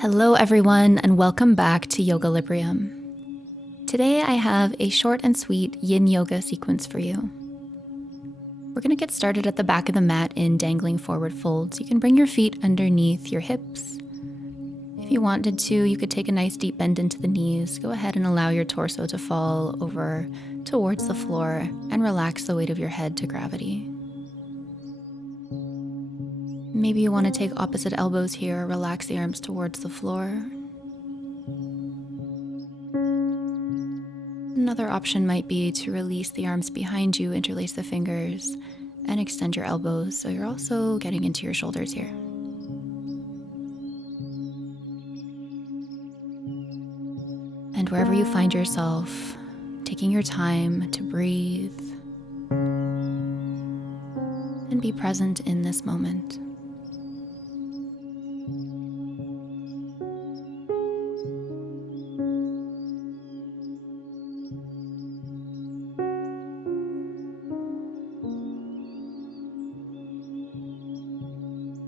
Hello everyone and welcome back to Yogalibrium. Today I have a short and sweet yin yoga sequence for you. We're going to get started at the back of the mat in dangling forward folds. You can bring your feet underneath your hips. If you wanted to, you could take a nice deep bend into the knees. Go ahead and allow your torso to fall over towards the floor and relax the weight of your head to gravity. Maybe you want to take opposite elbows here, relax the arms towards the floor. Another option might be to release the arms behind you, interlace the fingers, and extend your elbows so you're also getting into your shoulders here. And wherever you find yourself, taking your time to breathe and be present in this moment.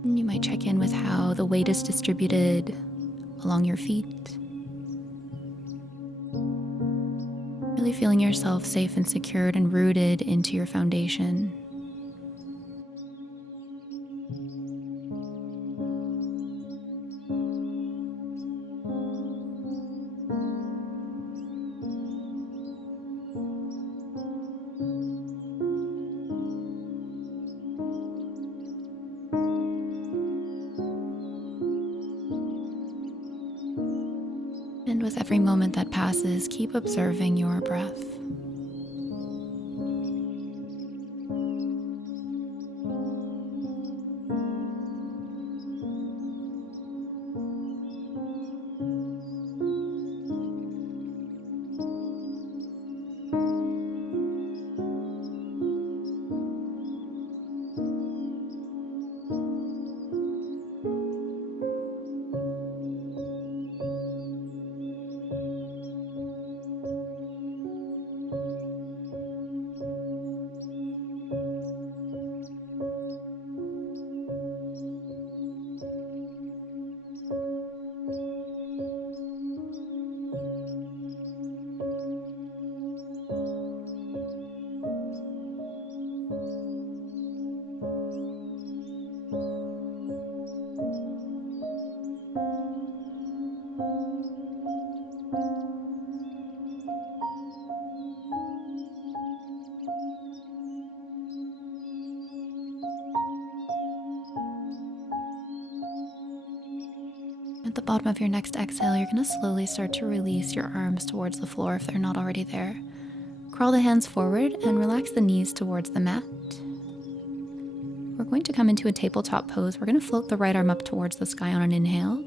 And you might check in with how the weight is distributed along your feet. Really feeling yourself safe and secured and rooted into your foundation. And with every moment that passes, keep observing your breath. At the bottom of your next exhale, you're going to slowly start to release your arms towards the floor if they're not already there. Crawl the hands forward and relax the knees towards the mat. We're going to come into a tabletop pose. We're going to float the right arm up towards the sky on an inhale,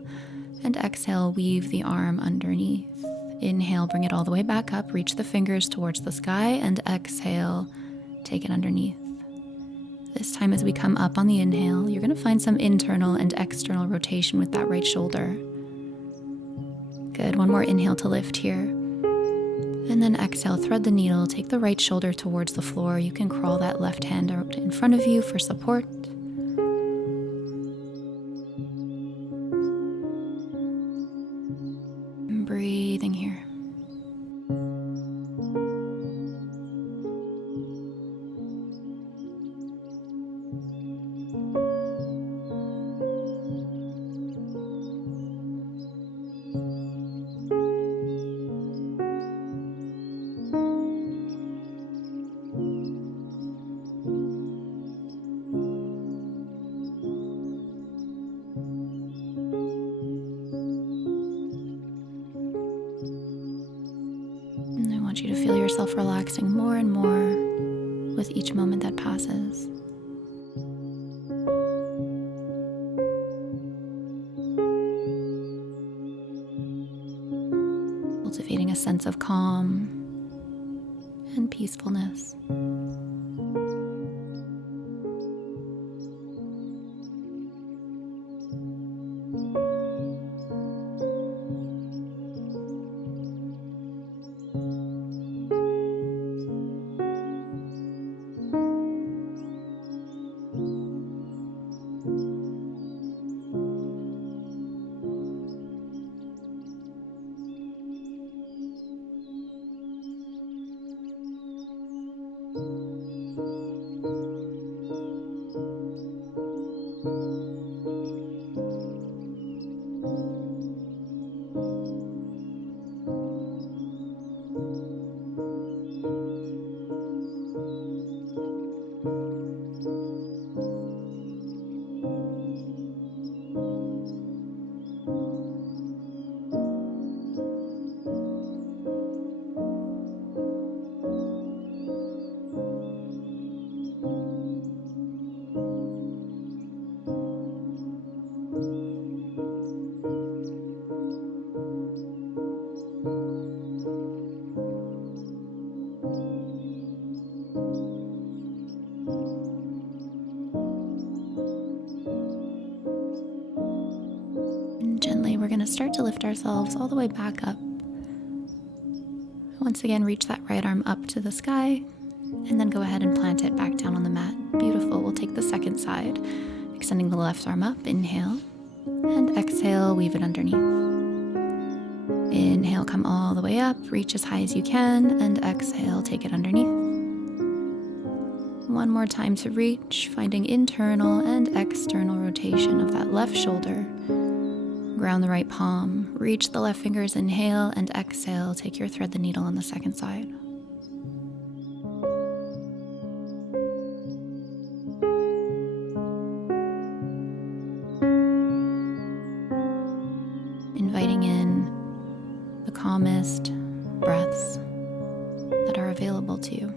and exhale, weave the arm underneath. Inhale, bring it all the way back up, reach the fingers towards the sky, and exhale, take it underneath. This time as we come up on the inhale, you're going to find some internal and external rotation with that right shoulder. Good, one more inhale to lift here. And then exhale, thread the needle, take the right shoulder towards the floor. You can crawl that left hand out in front of you for support. And breathing here. And I want you to feel yourself relaxing more and more with each moment that passes. Cultivating a sense of calm and peacefulness. we're going to start to lift ourselves all the way back up. Once again, reach that right arm up to the sky, and then go ahead and plant it back down on the mat. Beautiful. We'll take the second side, extending the left arm up. Inhale, and exhale, weave it underneath. Inhale, come all the way up, reach as high as you can, and exhale, take it underneath. One more time to reach, finding internal and external rotation of that left shoulder. Ground the right palm, reach the left fingers, inhale, and exhale, take your thread the needle on the second side. Inviting in the calmest breaths that are available to you.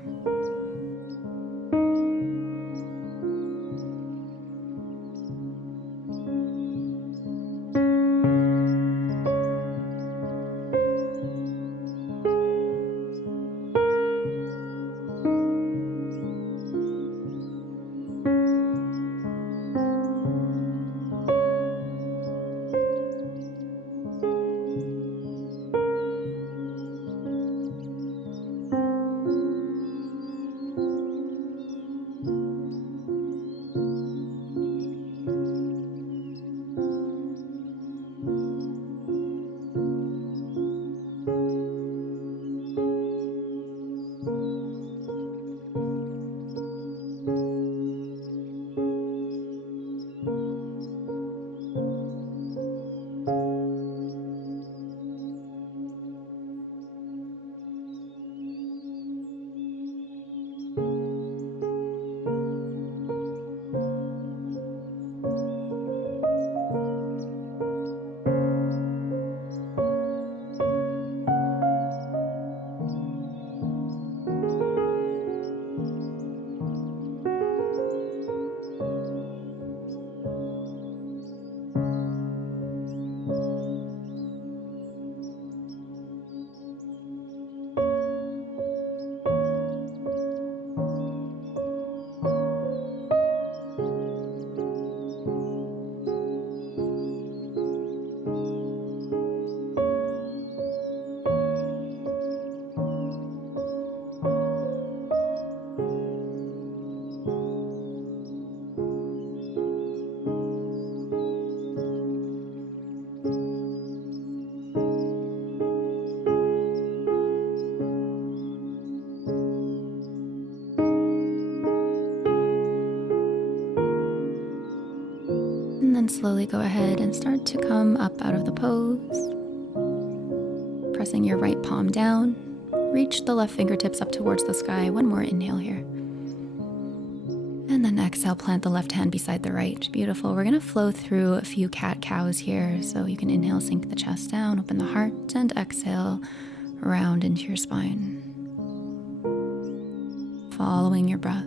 And then slowly go ahead and start to come up out of the pose. Pressing your right palm down. Reach the left fingertips up towards the sky. One more inhale here. And then exhale, plant the left hand beside the right. Beautiful. We're going to flow through a few cat-cows here. So you can inhale, sink the chest down, open the heart, and exhale, round into your spine. Following your breath.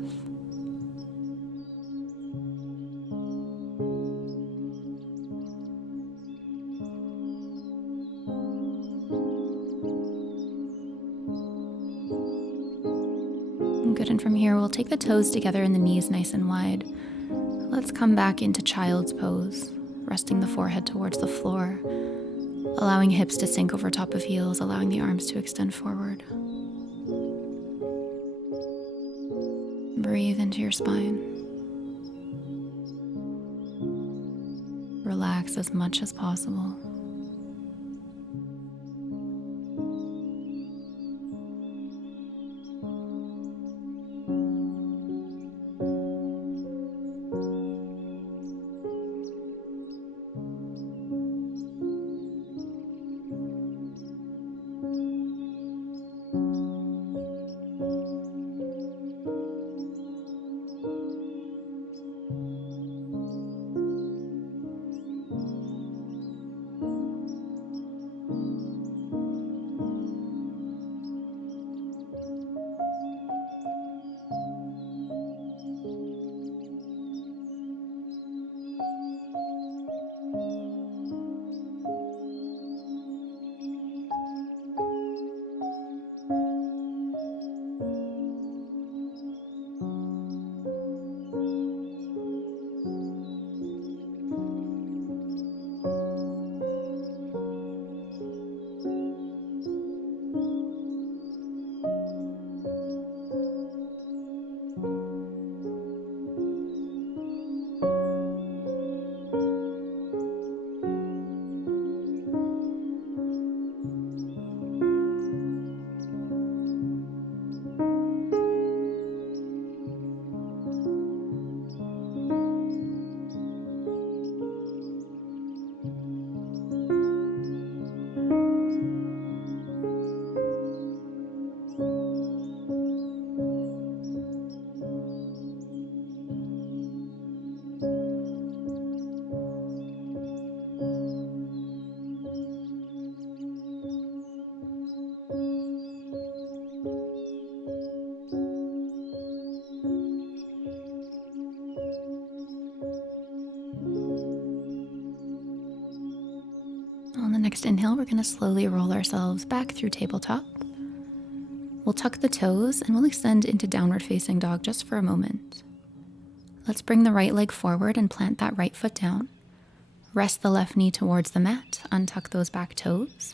Good, and from here we'll take the toes together and the knees nice and wide. Let's come back into child's pose, resting the forehead towards the floor, allowing hips to sink over top of heels, allowing the arms to extend forward. Breathe into your spine. Relax as much as possible. On the next inhale, we're going to slowly roll ourselves back through tabletop. We'll tuck the toes and we'll extend into downward facing dog just for a moment. Let's bring the right leg forward and plant that right foot down. Rest the left knee towards the mat, untuck those back toes.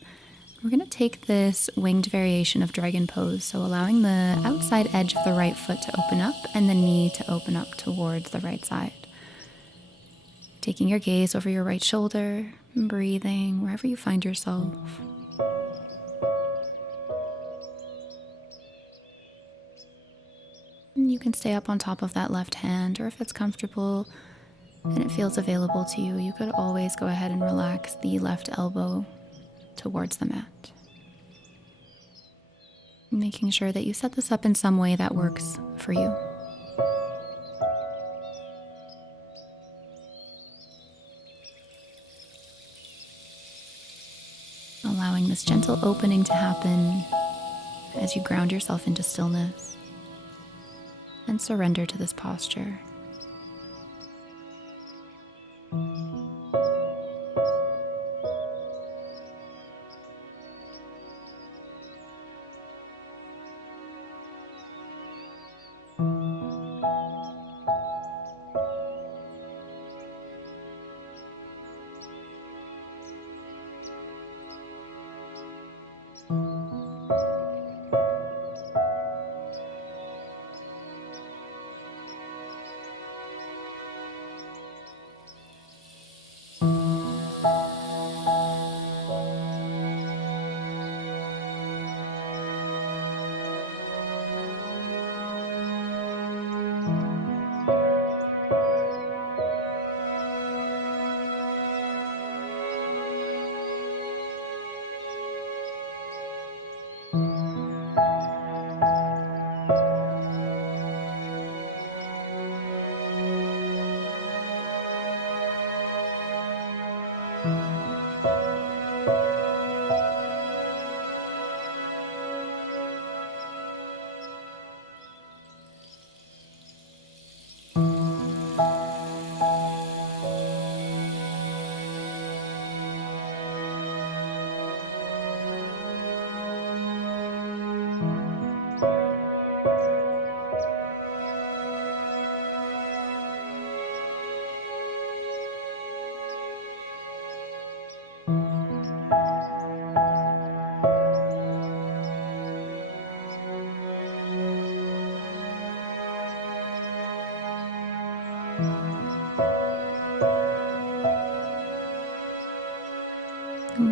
We're going to take this winged variation of dragon pose, so allowing the outside edge of the right foot to open up and the knee to open up towards the right side. Taking your gaze over your right shoulder, and breathing wherever you find yourself. And you can stay up on top of that left hand, or if it's comfortable and it feels available to you, you could always go ahead and relax the left elbow towards the mat. Making sure that you set this up in some way that works for you. Allowing this gentle opening to happen as you ground yourself into stillness and surrender to this posture.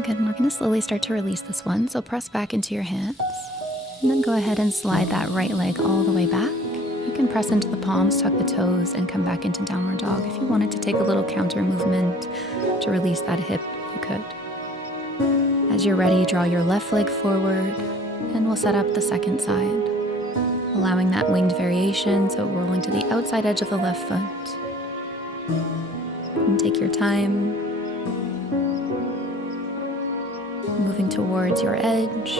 Good, and we're going to slowly start to release this one, so press back into your hands, and then go ahead and slide that right leg all the way back. You can press into the palms, tuck the toes, and come back into downward dog. If you wanted to take a little counter movement to release that hip, you could. As you're ready, draw your left leg forward, and we'll set up the second side, allowing that winged variation, so rolling to the outside edge of the left foot. And take your time, moving towards your edge,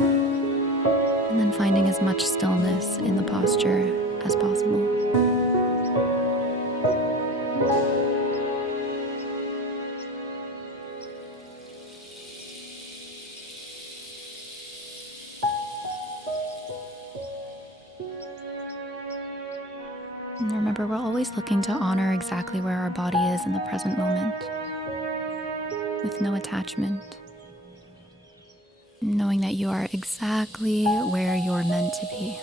and then finding as much stillness in the posture as possible. And remember, we're always looking to honor exactly where our body is in the present moment, with no attachment, knowing that you are exactly where you're meant to be.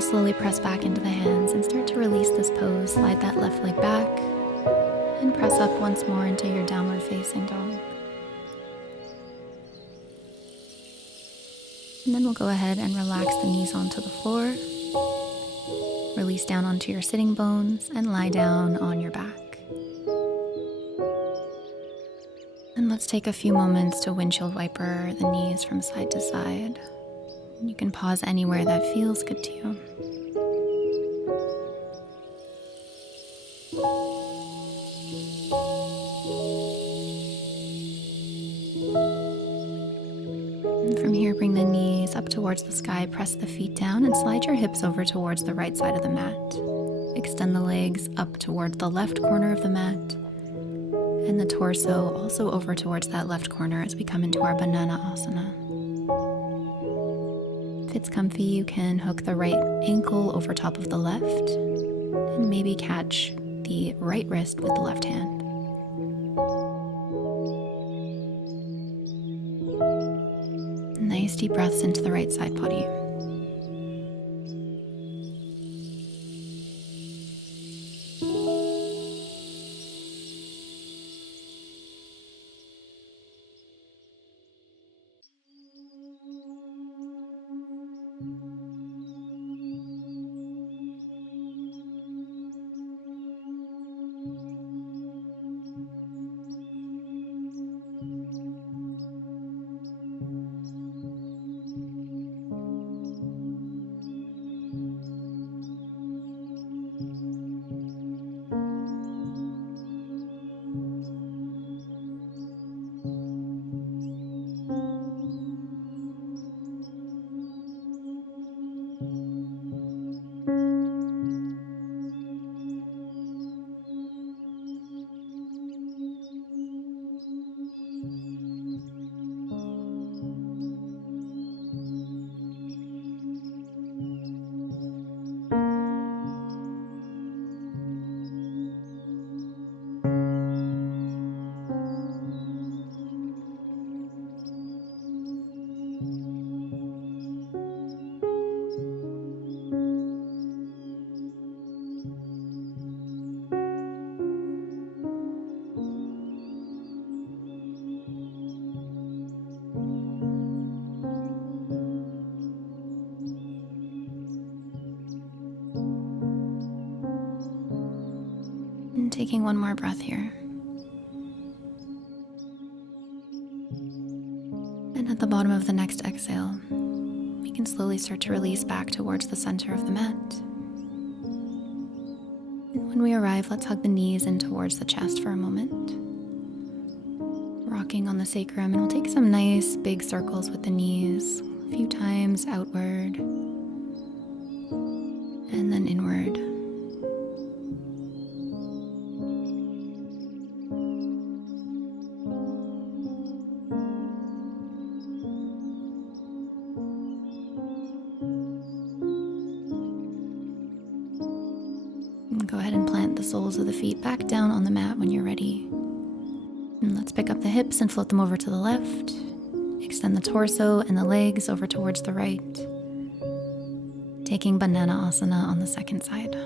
we'll slowly press back into the hands and start to release this pose. Slide that left leg back and press up once more into your downward facing dog. And then we'll go ahead and relax the knees onto the floor. Release down onto your sitting bones and lie down on your back. And let's take a few moments to windshield wiper the knees from side to side. You can pause anywhere that feels good to you. And from here, bring the knees up towards the sky, press the feet down, and slide your hips over towards the right side of the mat. Extend the legs up towards the left corner of the mat, and the torso also over towards that left corner as we come into our banana asana. If it's comfy, you can hook the right ankle over top of the left, and maybe catch the right wrist with the left hand. Nice deep breaths into the right side body. And taking one more breath here. And at the bottom of the next exhale, we can slowly start to release back towards the center of the mat. And when we arrive, let's hug the knees in towards the chest for a moment. Rocking on the sacrum, and we'll take some nice big circles with the knees, a few times outward and then inward. And go ahead and plant the soles of the feet back down on the mat when you're ready. And let's pick up the hips and float them over to the left. Extend the torso and the legs over towards the right. Taking banana asana on the second side.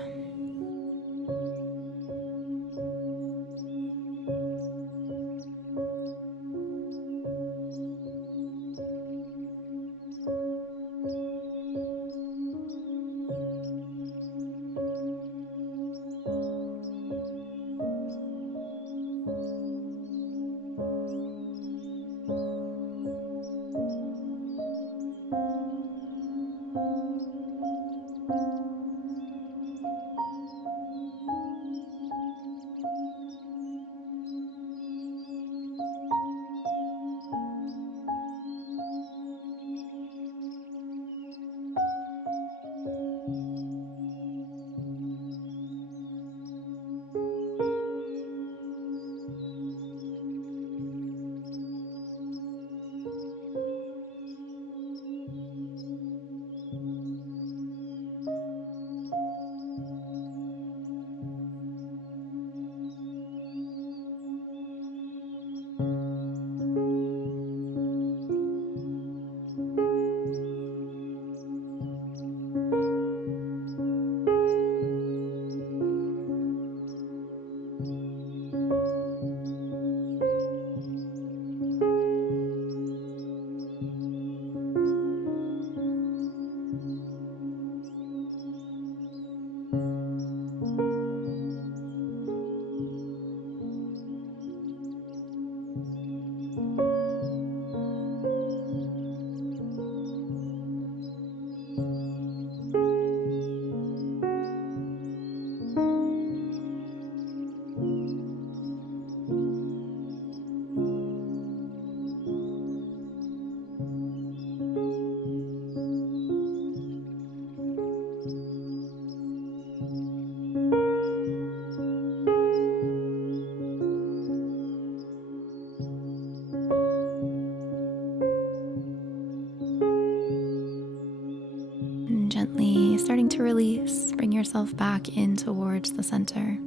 starting to release, bring yourself back in towards the center.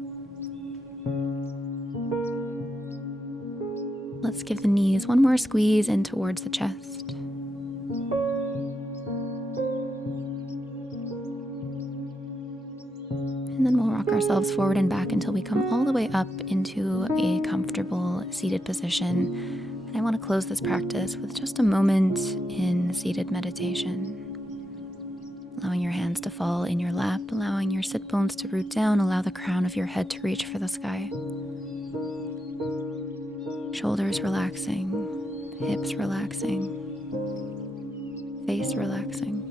Let's give the knees one more squeeze in towards the chest. And then we'll rock ourselves forward and back until we come all the way up into a comfortable seated position. And I want to close this practice with just a moment in seated meditation. Allowing your hands to fall in your lap, allowing your sit bones to root down, allow the crown of your head to reach for the sky. Shoulders relaxing, hips relaxing, face relaxing.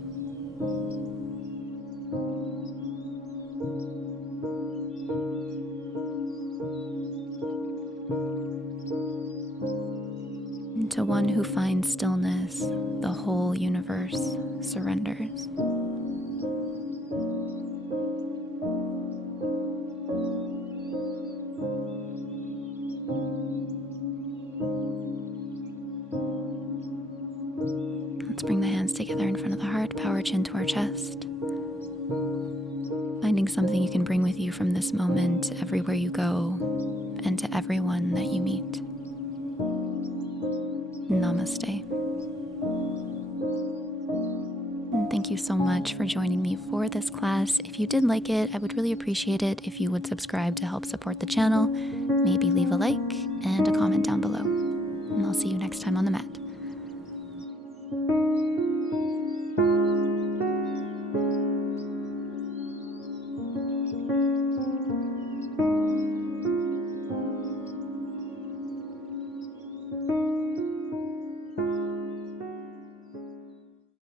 And to one who finds stillness, the whole universe surrenders. Let's bring the hands together in front of the heart, power chin to our chest. Finding something you can bring with you from this moment everywhere you go and to everyone that you meet. Namaste. And thank you so much for joining me for this class. If you did like it, I would really appreciate it if you would subscribe to help support the channel, maybe leave a like and a comment down below. And I'll see you next time on the mat.